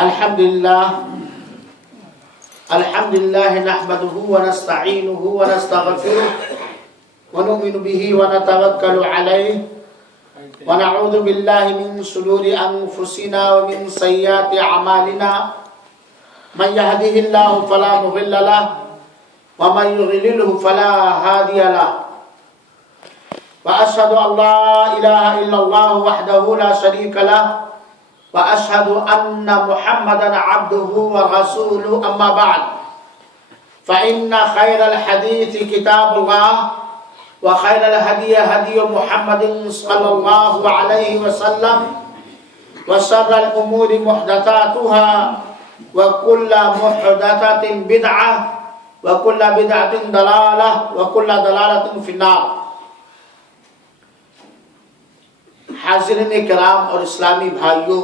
الحمد لله نحمده ونستعينه ونستغفره ونؤمن به ونتوكل عليه ونعوذ بالله من شرور أنفسنا ومن سيئات أعمالنا من يهده الله فلا مضل له ومن يضلله فلا هادي له وأشهد أن لا إله إلا الله وحده لا شريك له وأشهد أن محمدا عبده ورسوله أما بعد فإن خير الحديث كتاب الله وخير الهدي هدي محمد صلى الله عليه وسلم وشر الأمور محدثاتها وكل محدثة بدعة وكل بدعة ضلالة وكل ضلالة في النار. حاضرین کرام اور اسلامی بھائیوں،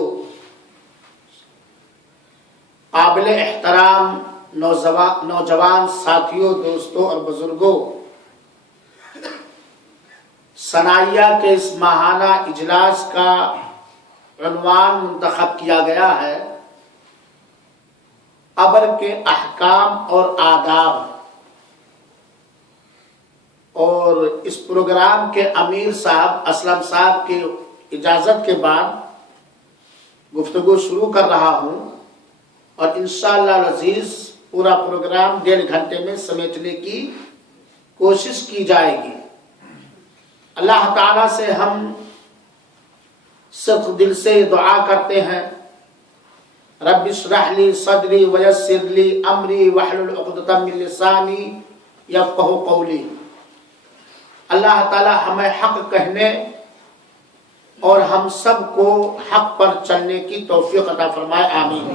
قابل احترام نوجوان ساتھیوں، دوستوں اور بزرگوں، ثنائیہ کے اس ماہانہ اجلاس کا عنوان منتخب کیا گیا ہے قبر کے احکام اور آداب، اور اس پروگرام کے امیر صاحب اسلم صاحب کی اجازت کے بعد گفتگو شروع کر رہا ہوں، اور انشاءاللہ العزیز پورا پروگرام 1.5 گھنٹے میں سمیٹنے کی کوشش کی جائے گی. اللہ تعالیٰ سے ہم صدق دل سے دعا کرتے ہیں، رب اشرح لی صدری ویسر لی امری واحلل عقدۃ من لسانی یفقہوا قولی. اللہ تعالیٰ ہمیں حق کہنے اور ہم سب کو حق پر چلنے کی توفیق عطا فرمائے، آمین.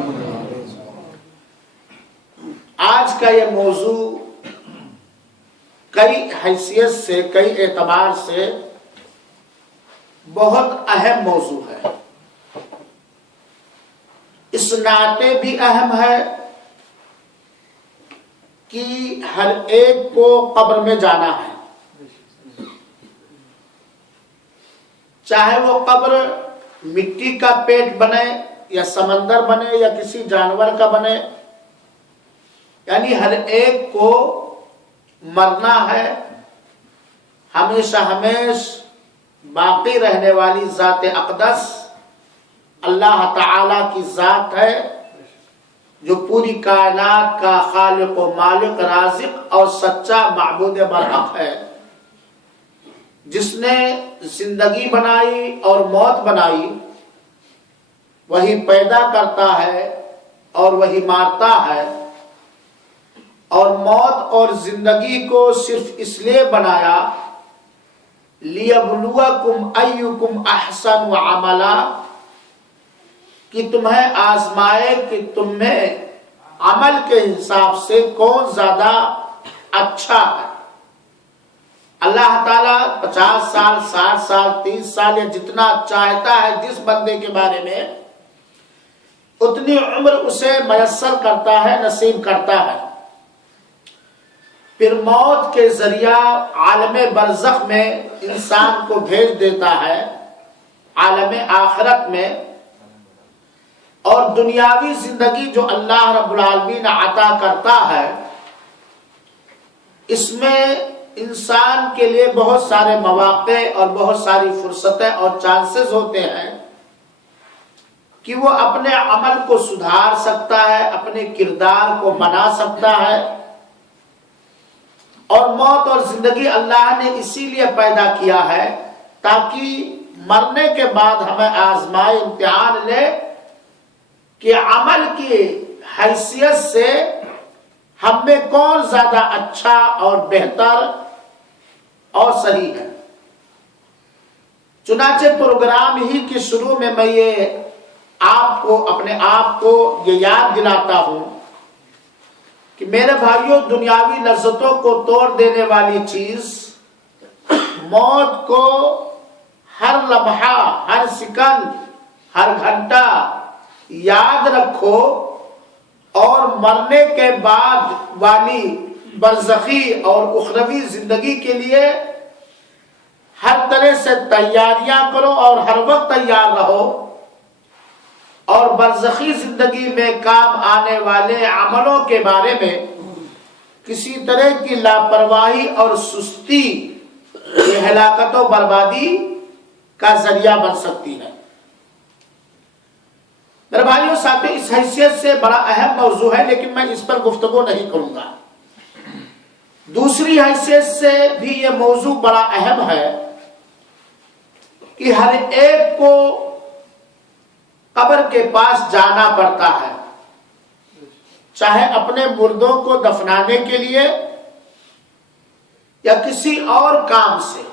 آج کا یہ موضوع کئی حیثیت سے، کئی اعتبار سے بہت اہم موضوع ہے. اس ناطے بھی اہم ہے کہ ہر ایک کو قبر میں جانا ہے، چاہے وہ قبر مٹی کا پیٹ بنے یا سمندر بنے یا کسی جانور کا بنے، یعنی ہر ایک کو مرنا ہے. ہمیشہ ہمیش باقی رہنے والی ذات اقدس اللہ تعالی کی ذات ہے، جو پوری کائنات کا خالق و مالک، رازق اور سچا معبود برحق ہے، جس نے زندگی بنائی اور موت بنائی. وہی پیدا کرتا ہے اور وہی مارتا ہے، اور موت اور زندگی کو صرف اس لیے بنایا لِيَبْلُوَكُمْ أَيُّكُمْ أَحْسَنُ عَمَلًا، کہ تمہیں آزمائے کہ تم میں عمل کے حساب سے کون زیادہ اچھا ہے. اللہ تعالیٰ 50 سال، 60 سال، 30 سال یا جتنا چاہتا ہے جس بندے کے بارے میں اتنی عمر اسے میسر کرتا ہے، نصیب کرتا ہے. پھر موت کے ذریعہ عالم برزخ میں انسان کو بھیج دیتا ہے، عالم آخرت میں. اور دنیاوی زندگی جو اللہ رب العالمین عطا کرتا ہے، اس میں انسان کے لیے بہت سارے مواقع اور بہت ساری فرصتیں اور چانسز ہوتے ہیں کہ وہ اپنے عمل کو سدھار سکتا ہے، اپنے کردار کو بنا سکتا ہے. اور موت اور زندگی اللہ نے اسی لیے پیدا کیا ہے تاکہ مرنے کے بعد ہمیں آزمائے، امتحان لے کہ عمل کی حیثیت سے ہم میں کون زیادہ اچھا اور بہتر اور صحیح ہے. چنانچہ پروگرام ہی کے شروع میں میں یہ اپنے آپ کو یہ یاد دلاتا ہوں کہ میرے بھائیوں، دنیاوی لذتوں کو توڑ دینے والی چیز موت کو ہر لمحہ، ہر سیکنڈ، ہر گھنٹہ یاد رکھو، اور مرنے کے بعد والی برزخی اور اخروی زندگی کے لیے ہر طرح سے تیاریاں کرو اور ہر وقت تیار رہو. اور برزخی زندگی میں کام آنے والے عملوں کے بارے میں کسی طرح کی لاپرواہی اور سستی یہ ہلاکت و بربادی کا ذریعہ بن سکتی ہے۔ میرے بھائیوں ساتھیوں، اس حیثیت سے بڑا اہم موضوع ہے، لیکن میں اس پر گفتگو نہیں کروں گا۔ دوسری حیثیت سے بھی یہ موضوع بڑا اہم ہے کہ ہر ایک کو قبر کے پاس جانا پڑتا ہے، چاہے اپنے مردوں کو دفنانے کے لیے یا کسی اور کام سے۔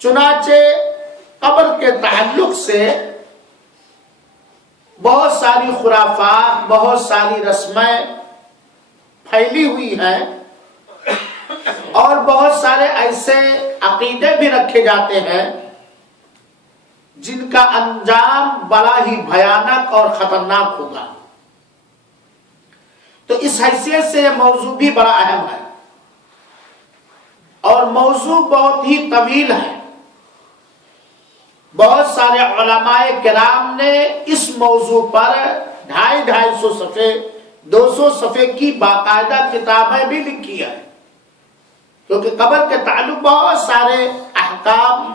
چنانچہ قبر کے تعلق سے بہت ساری خرافات، بہت ساری رسمیں پھیلی ہوئی ہیں اور بہت سارے ایسے عقیدے بھی رکھے جاتے ہیں جن کا انجام بڑا ہی بھیانک اور خطرناک ہوگا۔ تو اس حیثیت سے یہ موضوع بھی بڑا اہم ہے اور موضوع بہت ہی طویل ہے۔ بہت سارے علماء کرام نے اس موضوع پر 250 صفحے 200 صفحے کی باقاعدہ کتابیں بھی لکھی ہیں، کیونکہ قبر کے تعلق بہت سارے احکام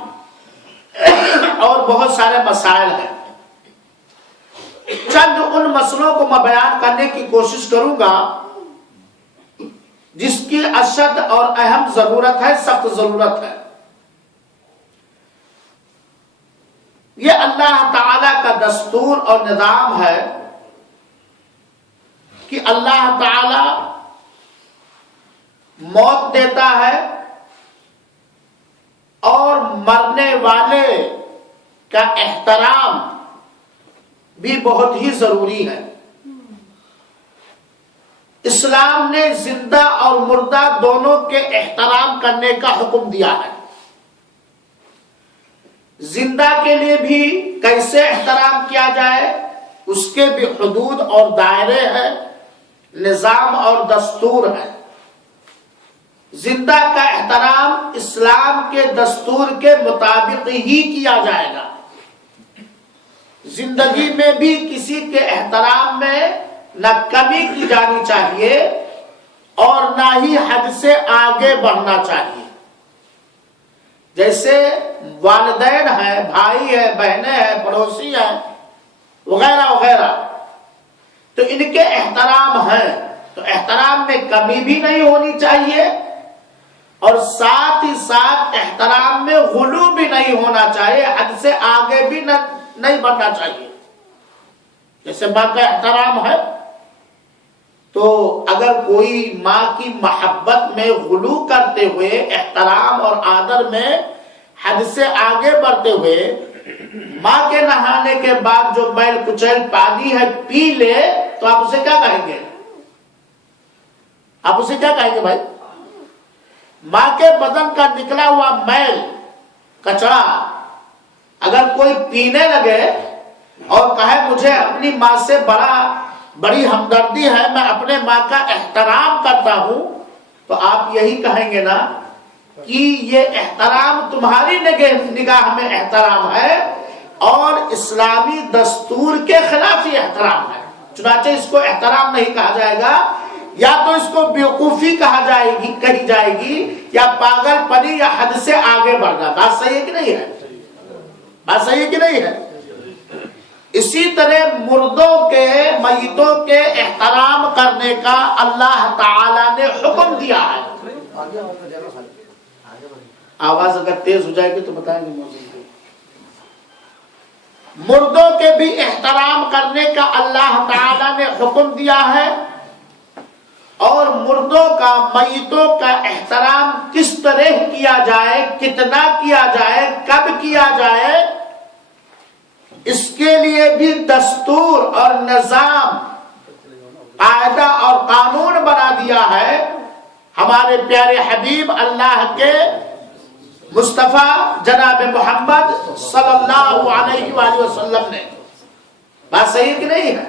اور بہت سارے مسائل ہیں۔ چند ان مسئلوں کو میں بیان کرنے کی کوشش کروں گا جس کی اشد اور اہم ضرورت ہے، سخت ضرورت ہے۔ یہ اللہ تعالی کا دستور اور نظام ہے کہ اللہ تعالی موت دیتا ہے اور مرنے والے کا احترام بھی بہت ہی ضروری ہے۔ اسلام نے زندہ اور مردہ دونوں کے احترام کرنے کا حکم دیا ہے۔ زندہ کے لیے بھی کیسے احترام کیا جائے، اس کے بھی حدود اور دائرے ہیں، نظام اور دستور ہے۔ زندہ کا احترام اسلام کے دستور کے مطابق ہی کیا جائے گا۔ زندگی میں بھی کسی کے احترام میں نہ کمی کی جانی چاہیے اور نہ ہی حد سے آگے بڑھنا چاہیے۔ جیسے والدین ہیں، بھائی ہیں، بہنیں ہیں، پڑوسی ہیں، وغیرہ وغیرہ، تو ان کے احترام ہیں، تو احترام میں کمی بھی نہیں ہونی چاہیے اور ساتھ ہی ساتھ احترام میں غلو بھی نہیں ہونا چاہیے، حد سے آگے بھی نہیں بڑھنا چاہیے۔ جیسے ماں کا احترام ہے، تو اگر کوئی ماں کی محبت میں غلو کرتے ہوئے، احترام اور آدر میں حد سے آگے بڑھتے ہوئے ماں کے نہانے کے بعد جو میل کچیل پانی ہے پی لے، تو آپ اسے کیا کہیں گے؟ آپ اسے کیا کہیں گے بھائی؟ ماں کے بدن کا نکلا ہوا میل کچرا اگر کوئی پینے لگے اور کہے مجھے اپنی ماں سے بڑی ہمدردی ہے، میں اپنے ماں کا احترام کرتا ہوں، تو آپ یہی کہیں گے نا کہ یہ احترام تمہاری نگاہ میں احترام ہے اور اسلامی دستور کے خلاف یہ احترام ہے۔ چنانچہ اس کو احترام نہیں کہا جائے گا، یا تو اس کو بیوقوفی کہی جائے گی، یا پاگل پنی، یا حد سے آگے بڑھنا۔ بات صحیح ہے کہ نہیں ہے؟ بات صحیح ہے کہ نہیں ہے؟ اسی طرح مردوں کے، میتوں کے احترام کرنے کا اللہ تعالی نے حکم دیا ہے۔ آواز اگر تیز ہو جائے گی تو بتائیں گے موضوع کو۔ مردوں کے بھی احترام کرنے کا اللہ تعالی نے حکم دیا ہے، اور مردوں کا، میتوں کا احترام کس طرح کیا جائے، کتنا کیا جائے، کب کیا جائے، اس کے لیے بھی دستور اور نظام، قاعدہ اور قانون بنا دیا ہے ہمارے پیارے حبیب اللہ کے مصطفیٰ جناب محمد صلی اللہ علیہ وآلہ وسلم نے۔ بات صحیح کہ نہیں ہے؟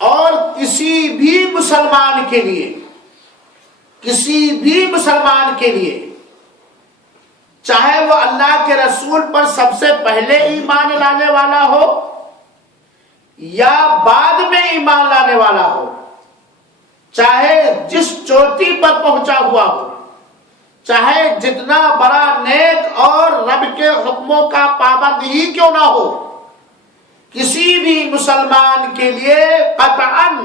اور کسی بھی مسلمان کے لیے چاہے وہ اللہ کے رسول پر سب سے پہلے ایمان لانے والا ہو یا بعد میں ایمان لانے والا ہو، چاہے جس چوٹی پر پہنچا ہوا ہو، چاہے جتنا بڑا نیک اور رب کے حکموں کا پابند ہی کیوں نہ ہو، کسی بھی مسلمان کے لیے قطعاً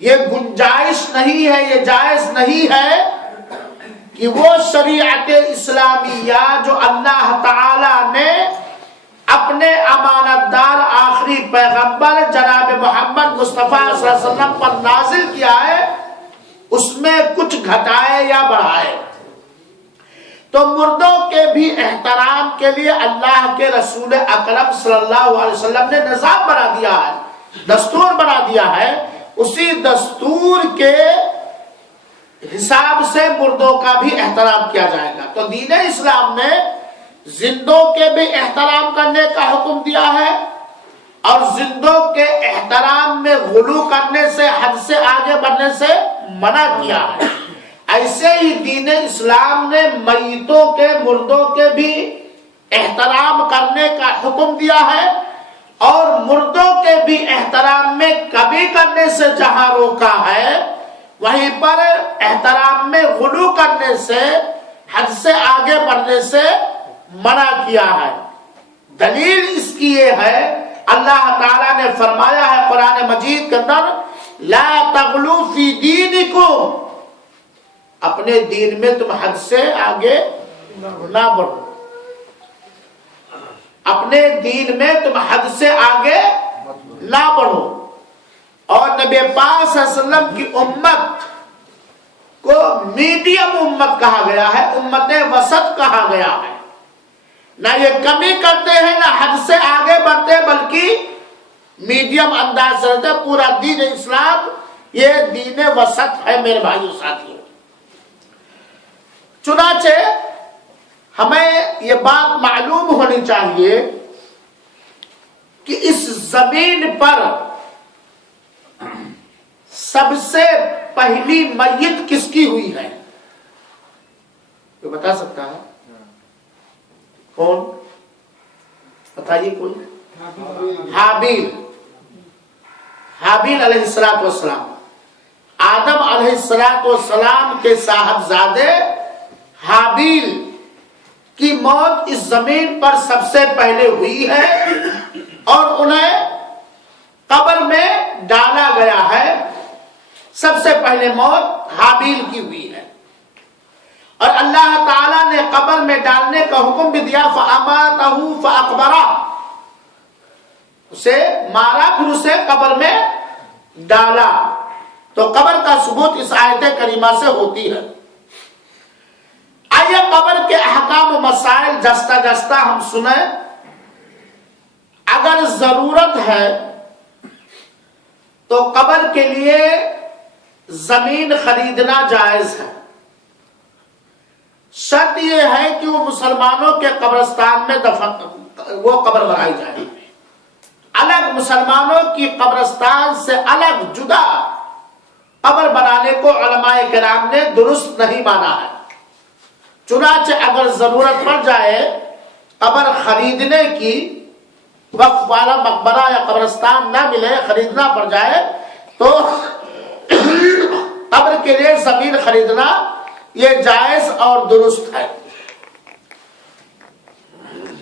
یہ گنجائش نہیں ہے، یہ جائز نہیں ہے کہ وہ شریعت اسلامیہ جو اللہ تعالی نے اپنے امانت دار آخری پیغمبر جناب محمد مصطفیٰ صلی اللہ علیہ وسلم پر نازل کیا ہے، اس میں کچھ گھٹائے یا بڑھائے۔ تو مردوں کے بھی احترام کے لیے اللہ کے رسول اکرم صلی اللہ علیہ وسلم نے نظام بنا دیا ہے، دستور بنا دیا ہے، اسی دستور کے حساب سے مردوں کا بھی احترام کیا جائے گا۔ تو دین اسلام نے زندوں کے بھی احترام کرنے کا حکم دیا ہے اور زندوں کے احترام میں غلو کرنے سے، حد سے آگے بڑھنے سے منع کیا ہے۔ ایسے ہی دین اسلام نے میتوں کے، مردوں کے بھی احترام کرنے کا حکم دیا ہے اور مردوں کے بھی احترام میں کمی کرنے سے جہاں روکا ہے، وہیں پر احترام میں غلو کرنے سے، حد سے آگے بڑھنے سے منع کیا ہے۔ دلیل اس کی یہ ہے، اللہ تعالیٰ نے فرمایا ہے قرآن مجید کے اندر، لا تغلو فی دینکم، اپنے دین میں تم حد سے آگے نہ بڑھو، اپنے دین میں تم حد سے آگے نہ بڑھو۔ اور نبی پاک صلی اللہ علیہ وسلم کی امت کو میڈیم امت کہا گیا ہے، امت وسط کہا گیا ہے، نہ یہ کمی کرتے ہیں نہ حد سے آگے بڑھتے، بلکہ میڈیم انداز سے رہتے۔ پورا دین اسلام یہ دین وسط ہے میرے بھائیو ساتھیوں۔ چنانچہ ہمیں یہ بات معلوم ہونی چاہیے کہ اس زمین پر سب سے پہلی میت کس کی ہوئی ہے؟ کوئی بتا سکتا ہے؟ کون بتائیے کوئی؟ حابیل علیہ السلام، آدم علیہ السلام کے صاحبزادے حابیل کی موت اس زمین پر سب سے پہلے ہوئی ہے اور انہیں قبر میں ڈالا گیا ہے۔ سب سے پہلے موت حابیل کی ہوئی ہے اور اللہ تعالیٰ نے قبر میں ڈالنے کا حکم بھی دیا، فَأَمَاتَهُ فَأَقْبَرَهُ، اسے مارا پھر اسے قبر میں ڈالا۔ تو قبر کا ثبوت اس آیت کریمہ سے ہوتی ہے۔ آئیے قبر کے احکام و مسائل جستہ جستہ ہم سنیں۔ اگر ضرورت ہے تو قبر کے لیے زمین خریدنا جائز ہے، شرط یہ ہے کہ وہ مسلمانوں کے قبرستان میں وہ قبر بنائی جائے، الگ مسلمانوں کی قبرستان سے الگ جدا قبر بنانے کو علماء کرام نے درست نہیں مانا ہے۔ چنانچہ اگر ضرورت پڑ جائے قبر خریدنے کی، وقف والا مقبرہ یا قبرستان نہ ملے، خریدنا پڑ جائے، تو قبر کے لیے زمین خریدنا یہ جائز اور درست ہے۔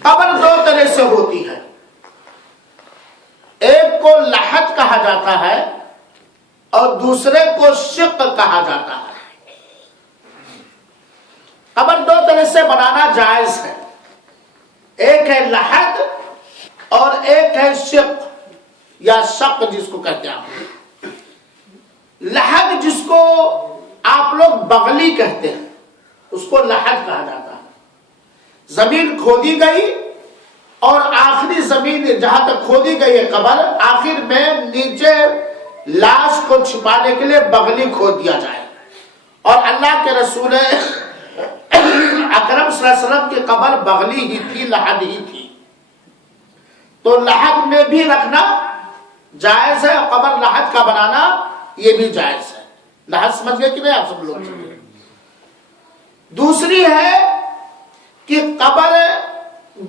قبر دو طرح سے ہوتی ہے، ایک کو لحد کہا جاتا ہے اور دوسرے کو شق کہا جاتا ہے۔ قبر دو طرح سے بنانا جائز ہے، ایک ہے لحد اور ایک ہے شق یا شق جس کو کہتے ہیں۔ لحد جس کو آپ لوگ بغلی کہتے ہیں، اس کو لحد کہا جاتا ہے۔ زمین کھودی گئی اور آخری زمین جہاں تک کھودی گئی ہے قبر، آخر میں نیچے لاش کو چھپانے کے لیے بغلی کھود دیا جائے۔ اور اللہ کے رسول اکرم صلی اللہ علیہ وسلم کی قبر بغلی ہی تھی، لحد ہی تھی، تو لحد میں بھی رکھنا جائز ہے، قبر لحد کا بنانا یہ بھی جائز ہے۔ لحد سمجھ گئے کہ نہیں آپ سب لوگ؟ دوسری ہے کہ قبر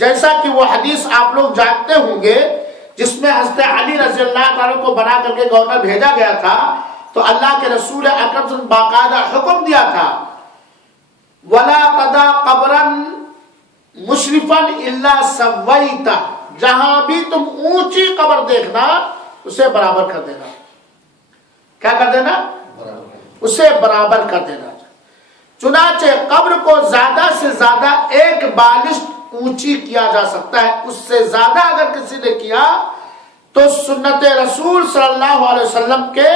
جیسا کہ وہ حدیث آپ لوگ جانتے ہوں گے جس میں حضرت علی رضی اللہ عنہ کو بنا کر کے گورنر بھیجا گیا تھا، تو اللہ کے رسول اکرم صلی اللہ علیہ وسلم باقاعدہ حکم دیا تھا وَلَا تَدَا قَبْرًا مُشْرِفًا إِلَّا سَوَّيْتَهُ، جہاں بھی تم اونچی قبر دیکھنا اسے برابر کر دینا. کیا کر دینا؟ اسے برابر کر دینا. چنانچہ قبر کو زیادہ سے زیادہ ایک بالشت اونچی کیا جا سکتا ہے، اس سے زیادہ اگر کسی نے کیا تو سنت رسول صلی اللہ علیہ وسلم کے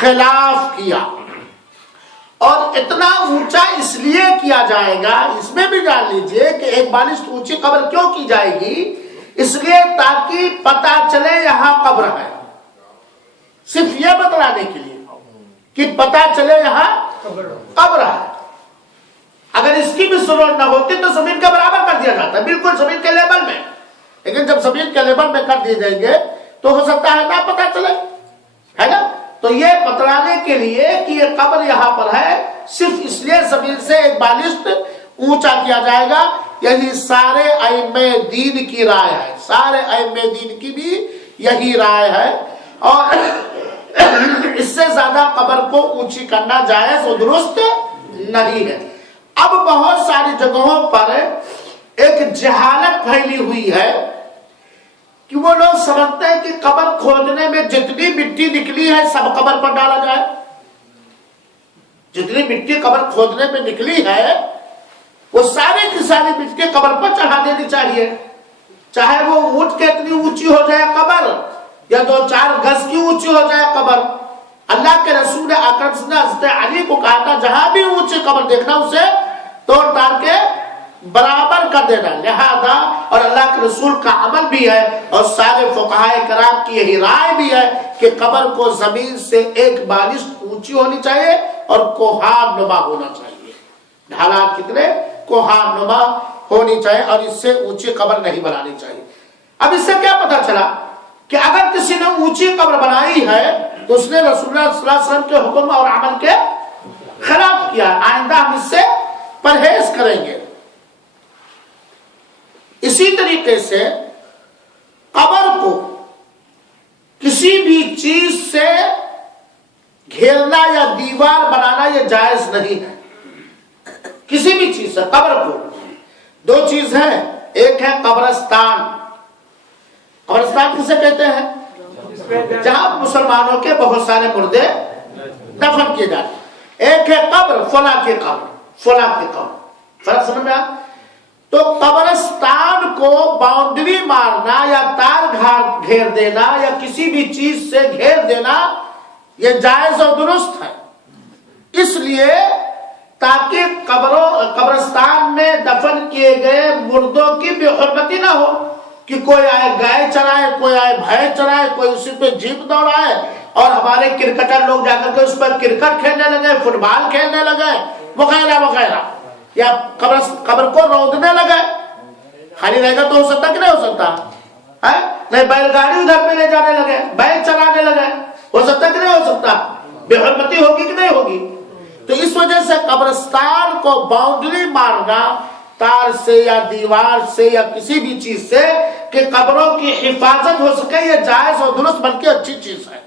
خلاف کیا. اور اتنا اونچا اس لیے کیا جائے گا، اس میں بھی جان لیجئے کہ ایک بالشت اونچی قبر کیوں کی جائے گی، اس لیے تاکہ پتہ چلے یہاں قبر ہے، صرف یہ بتلانے کے لیے کہ پتہ چلے یہاں قبر ہے. اگر اس کی بھی ضرورت نہ ہوتی تو زمین کا برابر کر دیا جاتا ہے، بالکل زمین کے لیبل میں. لیکن جب زمین کے لیبل میں کر دیے جائیں گے تو ہو سکتا ہے نہ پتہ چلے، ہے نا. تو یہ بتلانے کے لیے کہ یہ قبر یہاں پر ہے، صرف اس لیے زمین سے ایک بالشت اونچا کیا جائے گا. یہی سارے ائمہ دین کی رائے ہے، سارے ائمہ دین کی بھی یہی رائے ہے. اور اس سے زیادہ قبر کو اونچی کرنا جائز و درست نہیں ہے. اب بہت ساری جگہوں پر ایک جہالت پھیلی ہوئی ہے کہ وہ لوگ سمجھتے ہیں کہ قبر کھودنے میں جتنی مٹی نکلی ہے سب قبر پر ڈالا جائے. جتنی مٹی قبر کھودنے میں نکلی ہے وہ ساری کی ساری مٹی قبر پر چڑھا دینی چاہیے، چاہے وہ اونٹ کے اتنی اونچی ہو جائے قبر یا 2-4 گز کی اونچی ہو جائے قبر. اللہ کے رسول اکرم نے حضرت علی کو کہا تھا جہاں بھی اونچی قبر دیکھنا اسے توڑ تاڑ کے برابر کر دینا. لہذا اور اللہ کے رسول کا عمل بھی ہے اور سارے فقہائے کرام کی یہی رائے بھی ہے کہ قبر کو زمین سے ایک بالشت اونچی ہونی چاہیے اور کوہان نما ہونا چاہیے. ڈھالان کتنے؟ کوہان نما ہونی چاہیے اور اس سے اونچی قبر نہیں بنانی چاہیے. اب اس سے کیا پتا چلا کہ اگر کسی نے اونچی قبر بنائی ہے تو اس نے رسول اللہ صلی اللہ علیہ وسلم کے حکم اور عمل کے خلاف کیا. آئندہ ہم اس سے پرہیز کریں گے. اسی طریقے سے قبر کو کسی بھی چیز سے گھیرنا یا دیوار بنانا یہ جائز نہیں ہے. کسی بھی چیز سے قبر کو 2 چیز ہیں، ایک ہے قبرستان. قبرستان کسے کہتے ہیں؟ جہاں مسلمانوں کے بہت سارے مردے دفن کیے جاتے ہیں. ایک ہے قبر، فلاں کی قبر، فلاں کی قبر. فرق سمجھ میں آیا؟ تو قبرستان کو باؤنڈری مارنا یا تار گھیر دینا یا کسی بھی چیز سے گھیر دینا یہ جائز اور درست ہے. اس لیے تاکہ قبرستان میں دفن کیے گئے مردوں کی بے حرمتی نہ ہو کہ کوئی آئے گائے چرائے، کوئی آئے بھینس چرائے، کوئی اسی پہ جیپ دوڑائے اور ہمارے کرکٹر لوگ جا کر کے اس پر کرکٹ کھیلنے لگے، فٹ بال کھیلنے لگے وغیرہ وغیرہ، یا قبر کو رودنے لگے. خالی رہے گا تو ہو سکتا کہ نہیں ہو سکتا؟ نہیں بیل گاڑی ادھر پہ لے جانے لگے، بیل چلانے لگے، ہو سکتا کہ نہیں ہو سکتا؟ بے حرمتی ہوگی کہ نہیں ہوگی؟ تو اس وجہ سے قبرستان کو باؤنڈری مارنا تار سے یا دیوار سے یا کسی بھی چیز سے کہ قبروں کی حفاظت ہو سکے یہ جائز اور درست بلکہ اچھی چیز ہے.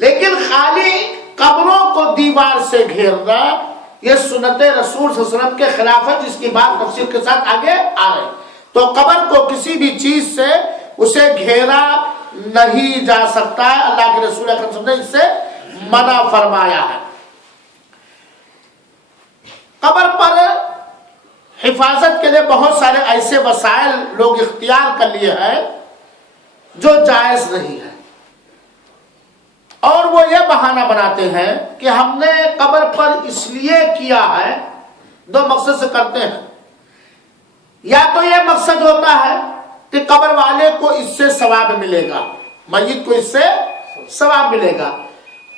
لیکن خالی قبروں کو دیوار سے گھیرنا یہ سنت رسول صلی اللہ علیہ وسلم کے خلاف ہے، جس کی بات تفصیل کے ساتھ آگے آ رہے. تو قبر کو کسی بھی چیز سے اسے گھیرا نہیں جا سکتا ہے. اللہ کے رسول اکرم صلی اللہ علیہ وسلم نے اس سے منع فرمایا ہے. قبر پر حفاظت کے لیے بہت سارے ایسے وسائل لوگ اختیار کر لیے ہیں جو جائز نہیں ہے، اور وہ یہ بہانہ بناتے ہیں کہ ہم نے قبر پر اس لیے کیا ہے، 2 مقصد سے کرتے ہیں. یا تو یہ مقصد ہوتا ہے کہ قبر والے کو اس سے ثواب ملے گا، میت کو اس سے ثواب ملے گا،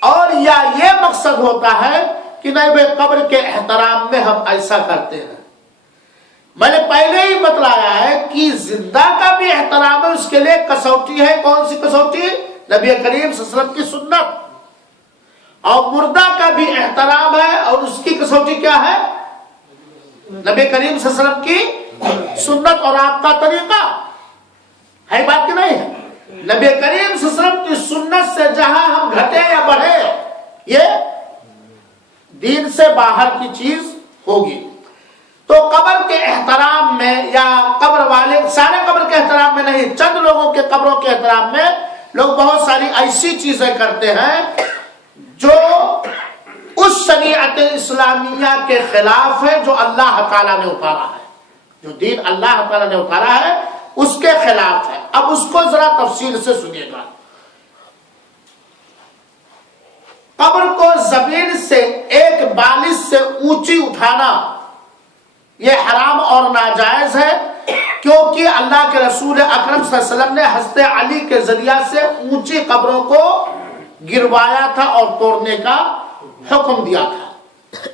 اور یا یہ مقصد ہوتا ہے کہ نہیں بھائی قبر کے احترام میں ہم ایسا کرتے ہیں. میں نے پہلے ہی بتلایا ہے کہ زندہ کا بھی احترام ہے، اس کے لیے کسوٹی ہے. کون سی کسوٹی؟ نبی کریم صلی اللہ علیہ وسلم کی سنت. اور مردہ کا بھی احترام ہے اور اس کی کسوٹی کیا ہے؟ نبی کریم صلی اللہ علیہ وسلم کی سنت اور آپ کا طریقہ ہے، بات کی نہیں ہے؟ نبی کریم صلی اللہ علیہ وسلم کی سنت سے جہاں ہم گھٹے یا بڑھے یہ دین سے باہر کی چیز ہوگی۔ تو قبر کے احترام میں یا قبر والے، سارے قبر کے احترام میں نہیں، چند لوگوں کے قبروں کے احترام میں لوگ بہت ساری ایسی چیزیں کرتے ہیں جو اس شریعت اسلامیہ کے خلاف ہے جو اللہ تعالیٰ نے اتارا ہے، جو دین اللہ تعالیٰ نے اتارا ہے اس کے خلاف ہے۔ اب اس کو ذرا تفصیل سے سنیے گا۔ قبر کو زمین سے ایک بالش سے اونچی اٹھانا یہ حرام اور ناجائز ہے، کیونکہ اللہ کے رسول اکرم صلی اللہ علیہ وسلم نے حضرت علی کے ذریعہ سے اونچی قبروں کو گروایا تھا اور توڑنے کا حکم دیا تھا۔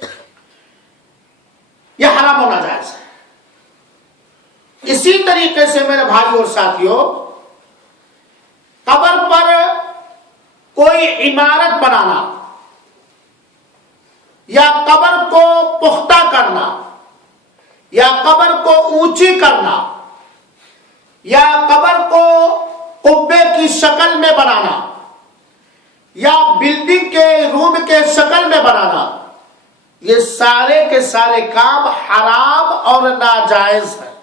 یہ حرام اور ناجائز ہے۔ اسی طریقے سے میرے بھائیوں اور ساتھیوں، قبر پر کوئی عمارت بنانا یا قبر کو پختہ کرنا یا قبر کو اونچی کرنا یا قبر کو قبے کی شکل میں بنانا یا بلڈنگ کے روم کے شکل میں بنانا، یہ سارے کے سارے کام حرام اور ناجائز ہیں۔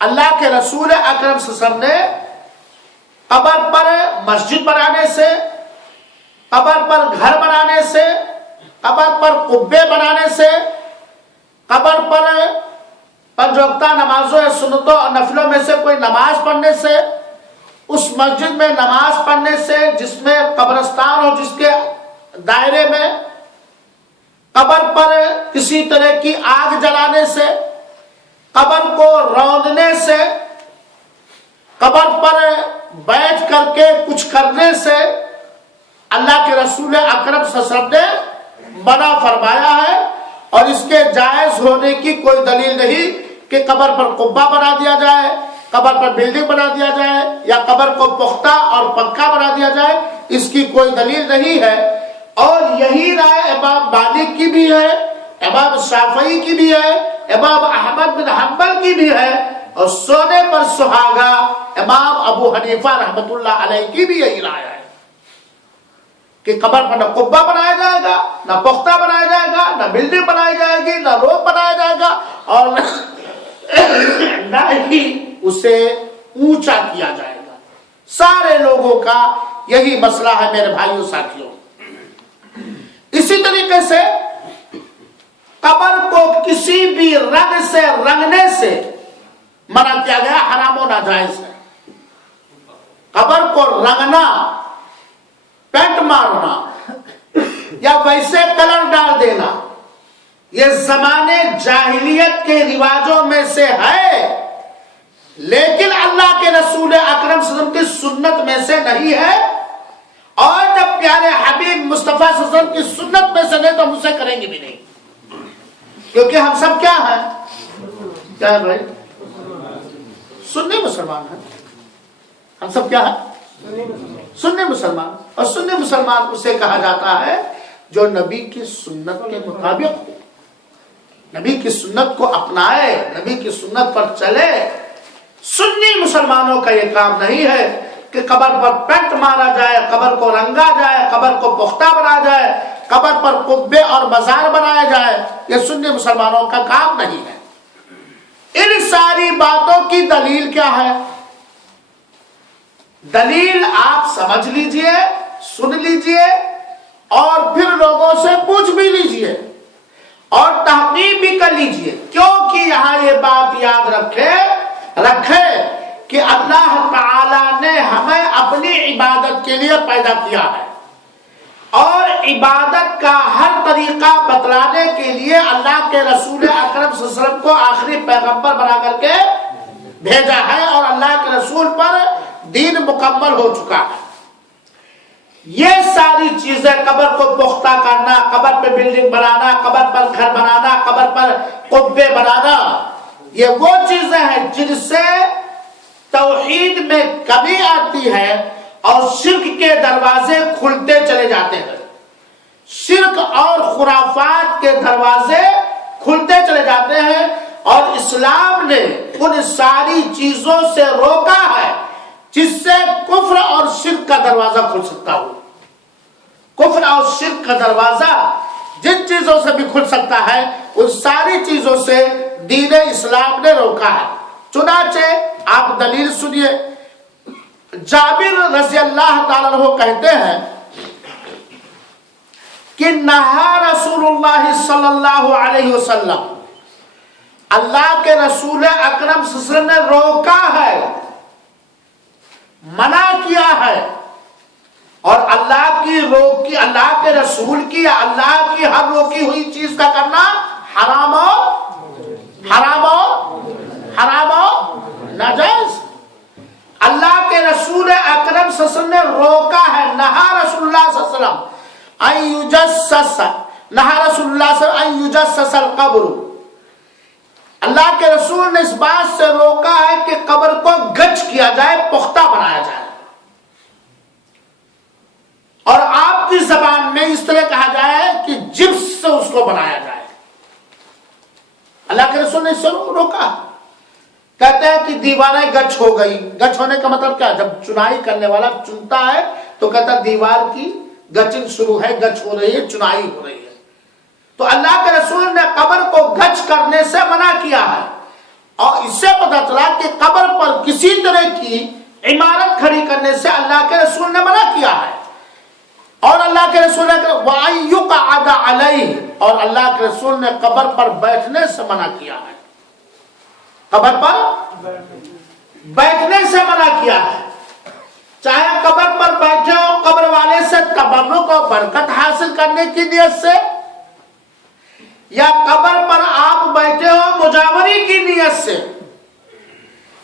اللہ کے رسول اکرم صلی اللہ علیہ وسلم نے قبر پر مسجد بنانے سے، قبر پر گھر بنانے سے، قبر پر قبے بنانے سے، قبر پر پنج وقتہ نمازوں یا سنتوں اور نفلوں میں سے کوئی نماز پڑھنے سے، اس مسجد میں نماز پڑھنے سے جس میں قبرستان ہو جس کے دائرے میں، قبر پر کسی طرح کی آگ جلانے سے، قبر کو روندنے سے، قبر پر بیٹھ کر کے کچھ کرنے سے اللہ کے رسول اکرم صلی اللہ علیہ وسلم نے منع فرمایا ہے، اور اس کے جائز ہونے کی کوئی دلیل نہیں کہ قبر پر قبہ بنا دیا جائے، قبر پر بلڈنگ بنا دیا جائے یا قبر کو پختہ اور پکا بنا دیا جائے، اس کی کوئی دلیل نہیں ہے۔ اور یہی رائے امام مالک کی بھی ہے، امام شافعی کی بھی ہے، امام احمد بن حنبل کی بھی ہے، اور سونے پر سہاگا امام ابو حنیفہ رحمۃ اللہ علیہ کی بھی یہی رائے ہے کہ قبر پر نہ قبہ بنایا جائے گا، نہ پختہ بنایا جائے گا، نہ بلڈنگ بنائی جائے گی، نہ روپ بنایا جائے گا، اور نہ ہی اسے اونچا کیا جائے گا۔ سارے لوگوں کا یہی مسئلہ ہے میرے بھائیوں ساتھیوں۔ اسی طریقے سے قبر کو کسی بھی رنگ سے رنگنے سے منع کیا گیا، حرام و ناجائز ہے۔ قبر کو رنگنا، پینٹ مارنا یا ویسے کلر ڈال دینا یہ زمانے جاہلیت کے رواجوں میں سے ہے، لیکن اللہ کے رسول اکرم صلی اللہ علیہ وسلم کی سنت میں سے نہیں ہے، اور جب پیارے حبیب مصطفیٰ صلی اللہ علیہ وسلم کی سنت میں سے نہیں تو ہم اسے کریں گے بھی نہیں، کیونکہ ہم سب کیا ہیں؟ کیا ہے بھائی؟ سنی مسلمان ہیں۔ ہم سب کیا ہیں؟ سنی مسلمان۔ اور سنی مسلمان اسے کہا جاتا ہے جو نبی کی سنت کے مطابق ہو، نبی کی سنت کو اپنائے، نبی کی سنت پر چلے۔ سنی مسلمانوں کا یہ کام نہیں ہے کہ قبر پر پینٹ مارا جائے، قبر کو رنگا جائے، قبر کو پختہ بنا جائے، قبر پر قبے اور مزار بنایا جائے۔ یہ سنی مسلمانوں کا کام نہیں ہے۔ ان ساری باتوں کی دلیل کیا ہے؟ دلیل آپ سمجھ لیجئے، سن لیجئے، اور پھر لوگوں سے پوچھ بھی لیجئے اور تحقیق بھی کر لیجئے، کیونکہ یہاں یہ بات یاد رکھے کہ اللہ تعالی نے ہمیں اپنی عبادت کے لیے پیدا کیا ہے، اور عبادت کا ہر طریقہ بتلانے کے لیے اللہ کے رسول اکرم صلی اللہ علیہ وسلم کو آخری پیغمبر بنا کر کے بھیجا ہے، اور اللہ کے رسول پر دین مکمل ہو چکا ہے۔ یہ ساری چیزیں، قبر کو پختہ کرنا، قبر پہ بلڈنگ بنانا، قبر پر گھر بنانا، قبر پر قبے بنانا، یہ وہ چیزیں ہیں جن سے توحید میں کمی آتی ہے اور شرک کے دروازے کھلتے چلے جاتے ہیں۔ شرک اور خرافات کے دروازے کھلتے چلے جاتے ہیں، اور اسلام نے ان ساری چیزوں سے روکا ہے جس سے کفر اور شرک کا دروازہ کھل سکتا ہو. کفر اور شرک کا دروازہ جن چیزوں سے بھی کھل سکتا ہے ان ساری چیزوں سے دین اسلام نے روکا ہے. چنانچہ آپ دلیل سنیے. جابر رضی اللہ تعالیٰ عنہ کہتے ہیں کہ نہا رسول اللہ صلی اللہ علیہ وسلم، اللہ کے رسول اکرم صلی اللہ علیہ وسلم نے روکا ہے، منع کیا ہے. اور اللہ کے رسول کی یا اللہ کی ہر روکی ہوئی چیز کا کرنا حرام ہو ناجائز. اللہ کے رسول اکرم صلی اللہ علیہ وسلم نے روکا ہے. نہا رسول اللہ صلی اللہ علیہ وسلم ان یجسس القبر. اللہ کے رسول نے اس بات سے روکا ہے کہ قبر کو گچ کیا جائے، پختہ بنایا جائے. اور آپ کی زبان میں اس طرح کہا جائے کہ جپس سے اس کو بنایا جائے. اللہ کے رسول نے اس سے روکا. کہتے ہیں کہ دیواریں گچ ہو گئی. گچ ہونے کا مطلب کیا؟ جب چنائی کرنے والا چنتا ہے تو کہتا ہے دیوار کی گچنگ شروع ہے، گچ ہو رہی ہے، چنائی ہو رہی ہے. تو اللہ کے رسول نے قبر کو گچ کرنے سے منع کیا ہے. اور اس سے پتہ چلا کہ قبر پر کسی طرح کی عمارت کھڑی کرنے سے اللہ کے رسول نے منع کیا ہے. اور اللہ کے رسول نے وَأَن يُقْعَدَ عَلَيْهِ، اور اللہ کے رسول نے قبر پر بیٹھنے سے منع کیا ہے. قبر پر بیٹھنے سے منع کیا ہے. چاہے قبر پر بیٹھے ہو قبر والے سے تبرک اور برکت حاصل کرنے کی نیت سے، یا قبر پر آپ بیٹھے ہو مجاوری کی نیت سے،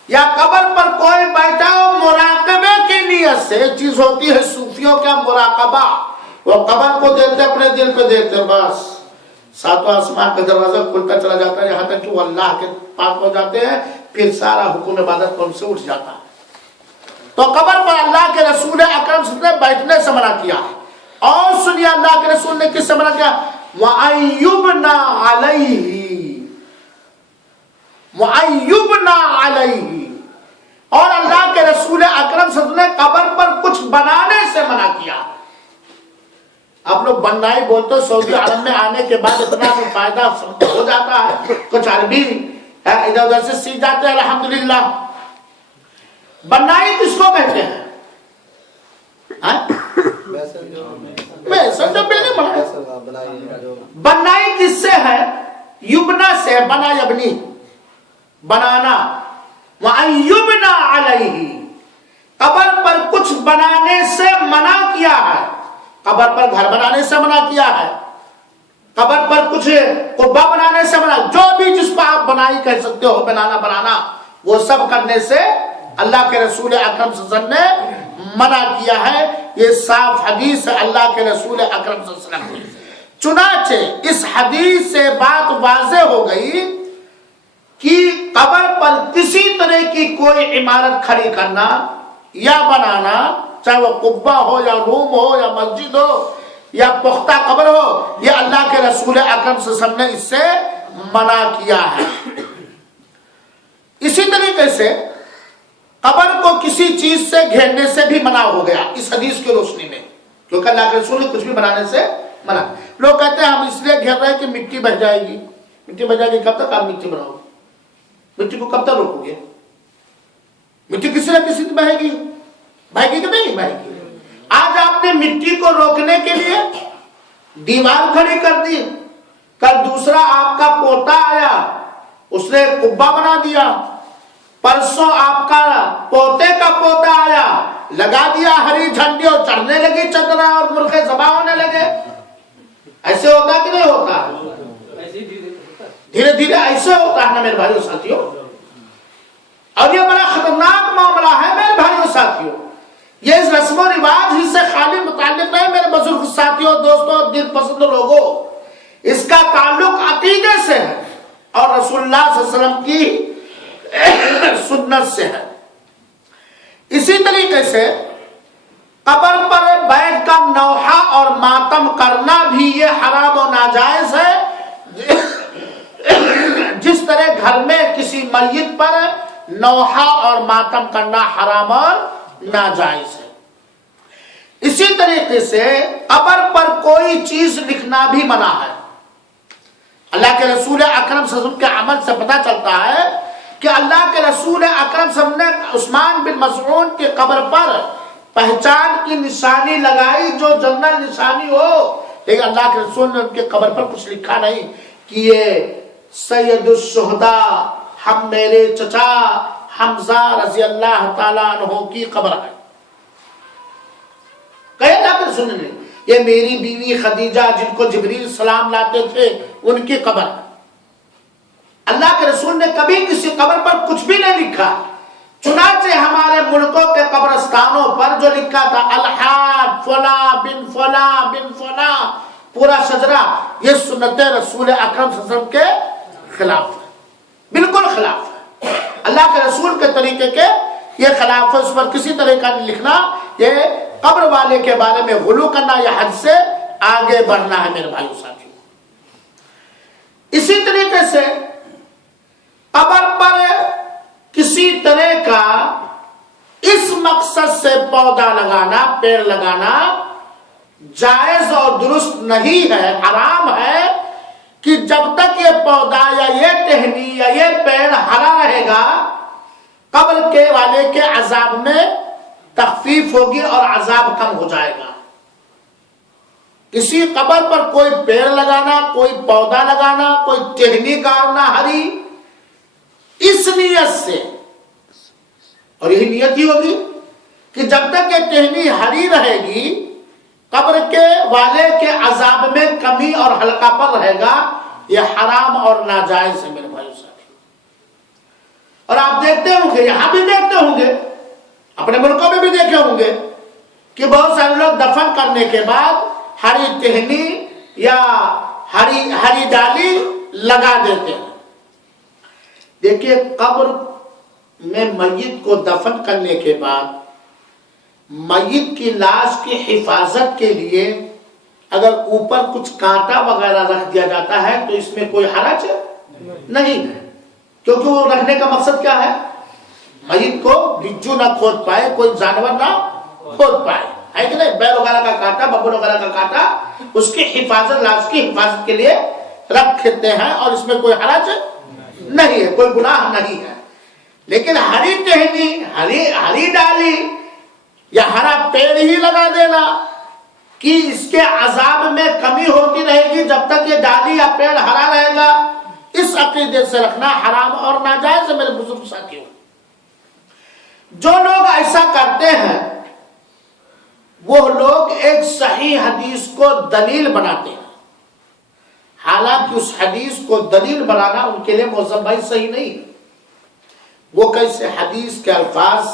یا قبر پر کوئی بیٹھا ہو مراقبے کی نیت سے. ایک چیز ہوتی ہے صوفیوں کا مراقبہ، وہ قبر کو دیکھتے اپنے دل پہ دیکھتے، بس ساتواں آسمان کا دروازہ کھلتا چلا جاتا ہے، یہاں تک کہ وہ اللہ کے پاس ہو جاتے ہیں، پھر سارا حکم عبادت ان سے اٹھ جاتا ہے. تو قبر پر اللہ کے رسول اکرم صلی اللہ علیہ وسلم نے بیٹھنے سے منع کیا. اور سنیے اللہ کے رسول نے کس سے منع کیا؟ وَأَن يُبْنَى عَلَيْهِ، وَأَن يُبْنَى عَلَيْهِ. اور اللہ کے رسول اکرم صلی اللہ علیہ وسلم نے قبر پر کچھ بنانے سے منع کیا. آپ لوگ بنائی بولتے ہو، سعودی عرب میں آنے کے بعد اتنا فائدہ ہو جاتا ہے، کچھ عربی ادھر ادھر سے سیکھ جاتے ہیں الحمدللہ. بنائی کس کو کہتے ہیں؟ بنائی کس سے ہے؟ یبنا سے، بنا یبنی، بنانا. وَأَن يُبْنَى عَلَيْهِ، قبر پر کچھ بنانے سے منع کیا ہے. قبر پر گھر بنانے سے منع کیا ہے، قبر پر کچھ قبہ بنانے سے منع. جو بھی جس کو آپ بنائی کہہ سکتے ہو، بنانا وہ سب کرنے سے اللہ کے رسول اکرم صلی اللہ علیہ وسلم نے منع کیا ہے. یہ صاف حدیث ہے اللہ کے رسول اکرم صلی اللہ علیہ وسلم کی. چنانچہ اس حدیث سے بات واضح ہو گئی کہ قبر پر کسی طرح کی کوئی عمارت کھڑی کرنا یا بنانا، چاہے وہ قبہ ہو یا روم ہو یا مسجد ہو یا پختہ قبر ہو، یہ اللہ کے رسول اکرم صلی اللہ علیہ وسلم نے اس سے منع کیا ہے. اسی طریقے سے قبر کو کسی چیز سے گھیرنے سے بھی منع ہو گیا اس حدیث کی روشنی میں، کیونکہ اللہ کے رسول نے کچھ بھی بنانے سے منع. لوگ کہتے ہیں ہم اس لیے گھیر رہے ہیں کہ مٹی بہ جائے گی. مٹی بہ جائے گی کب تک آپ مٹی بناؤ گے؟ مٹی کو کب تک روکو گے؟ مٹی کسی نہ کسی بہے گی، بہے گی کہ نہیں بہے گی. آج آپ نے مٹی کو روکنے کے لیے دیوار کھڑی کر دی، کل دوسرا آپ کا پوتا آیا، اس نے قبہ بنا دیا، پرسوں آپ کا پوتے کا پوتا آیا، لگا دیا ہری جھنڈی اور چڑھنے لگی چندنا اور مرغے ذبح ہونے لگے. ایسے ہوتا کہ نہیں ہوتا؟ دھیرے دھیرے ایسے ہوتا ہے نا میرے بھائیو ساتھیوں. اور یہ بڑا خطرناک معاملہ ہے میرے بھائیو ساتھیوں. یہ اس رسم و رواج ہی سے خالی متعلق نہیں میرے بزرگ ساتھیوں، دوستوں، دل پسند لوگوں. اس کا تعلق عقیدے سے ہے اور رسول اللہ صلی اللہ علیہ وسلم کی سنت سے ہے. اسی طریقے سے قبر پر بیٹھ کر نوحہ اور ماتم کرنا بھی یہ حرام و ناجائز ہے، جس طرح گھر میں کسی میت پر نوحہ اور ماتم کرنا حرام اور ناجائز ہے، اسی طریقے سے قبر پر کوئی چیز لکھنا بھی منع ہے۔ اللہ کے رسول اکرم صلی اللہ علیہ وسلم کے عمل سے پتہ چلتا ہے کہ اللہ کے رسول اکرم صلی اللہ علیہ وسلم نے عثمان بن مظعون کی قبر پر پہچان کی نشانی لگائی جو جنرل نشانی ہو، لیکن اللہ کے رسول نے ان کی قبر پر کچھ لکھا نہیں کہ یہ سید الشہداء ہم میرے چچا حمزہ رضی اللہ تعالیٰ عنہ کی قبر ہے۔ کہے اللہ کے رسول نے یہ میری بیوی خدیجہ جن کو جبریل سلام لاتے تھے ان کی قبر ہے۔ اللہ کے رسول نے کبھی کسی قبر پر کچھ بھی نہیں لکھا، چنانچہ ہمارے ملکوں کے قبرستانوں پر جو لکھا تھا الحاج فلاں بن فلاں بن فلاں پورا شجرہ، یہ سنت رسول اکرم صلی اللہ علیہ وسلم کے خلاف ہے، بالکل خلاف ہے، اللہ کے رسول کے طریقے کے یہ خلاف ہے، اس پر کسی طرح کا نہیں لکھنا، یہ قبر والے کے بارے میں غلو کرنا یا حد سے آگے بڑھنا ہے میرے بھائیو ساتھیو۔ اسی طریقے سے قبر پر کسی طرح کا اس مقصد سے پودا لگانا، پیڑ لگانا جائز اور درست نہیں ہے، حرام ہے کہ جب تک یہ پودا یا یہ ٹہنی یا یہ پیڑ ہرا رہے گا قبر کے والے کے عذاب میں تخفیف ہوگی اور عذاب کم ہو جائے گا۔ کسی قبر پر کوئی پیڑ لگانا، کوئی پودا لگانا، کوئی ٹہنی گاڑنا ہری، اس نیت سے، اور یہی نیت ہی ہوگی کہ جب تک یہ ٹہنی ہری رہے گی قبر کے والے کے عذاب میں کمی اور ہلکا پر رہے گا، یہ حرام اور ناجائز ہے میرے بھائیو ساتھی۔ اور آپ دیکھتے ہوں گے، یہاں بھی دیکھتے ہوں گے، اپنے ملکوں میں بھی دیکھے ہوں گے کہ بہت سارے لوگ دفن کرنے کے بعد ہری ٹہنی یا ہری ڈالی لگا دیتے ہیں۔ دیکھیے قبر میں میت کو دفن کرنے کے بعد میت کی لاش کی حفاظت کے لیے اگر اوپر کچھ کانٹا وغیرہ رکھ دیا جاتا ہے تو اس میں کوئی حرج نہیں ہے، کیونکہ وہ رکھنے کا مقصد کیا ہے؟ میت کو بچھو نہ کھود پائے، کوئی جانور نہ کھود پائے، ہے کہ نہیں؟ بیل وغیرہ کا کانٹا، ببر وغیرہ کا کانٹا اس کی حفاظت، لاش کی حفاظت کے لیے رکھتے ہیں، اور اس میں کوئی حرج نہیں ہے، کوئی گناہ نہیں ہے۔ لیکن ہری ٹہنی، ہری ڈالی یا ہرا پیڑ ہی لگا دینا کہ اس کے عذاب میں کمی ہوتی رہے گی جب تک یہ ڈالی یا پیڑ ہرا رہے گا، اس عقیدے سے رکھنا حرام اور ناجائز ہے میرے بزرگ ساتھیوں۔ جو لوگ ایسا کرتے ہیں وہ لوگ ایک صحیح حدیث کو دلیل بناتے ہیں، حالانکہ اس حدیث کو دلیل بنانا ان کے لیے موزم بھائی صحیح نہیں ہے۔ وہ کیسے؟ حدیث کے الفاظ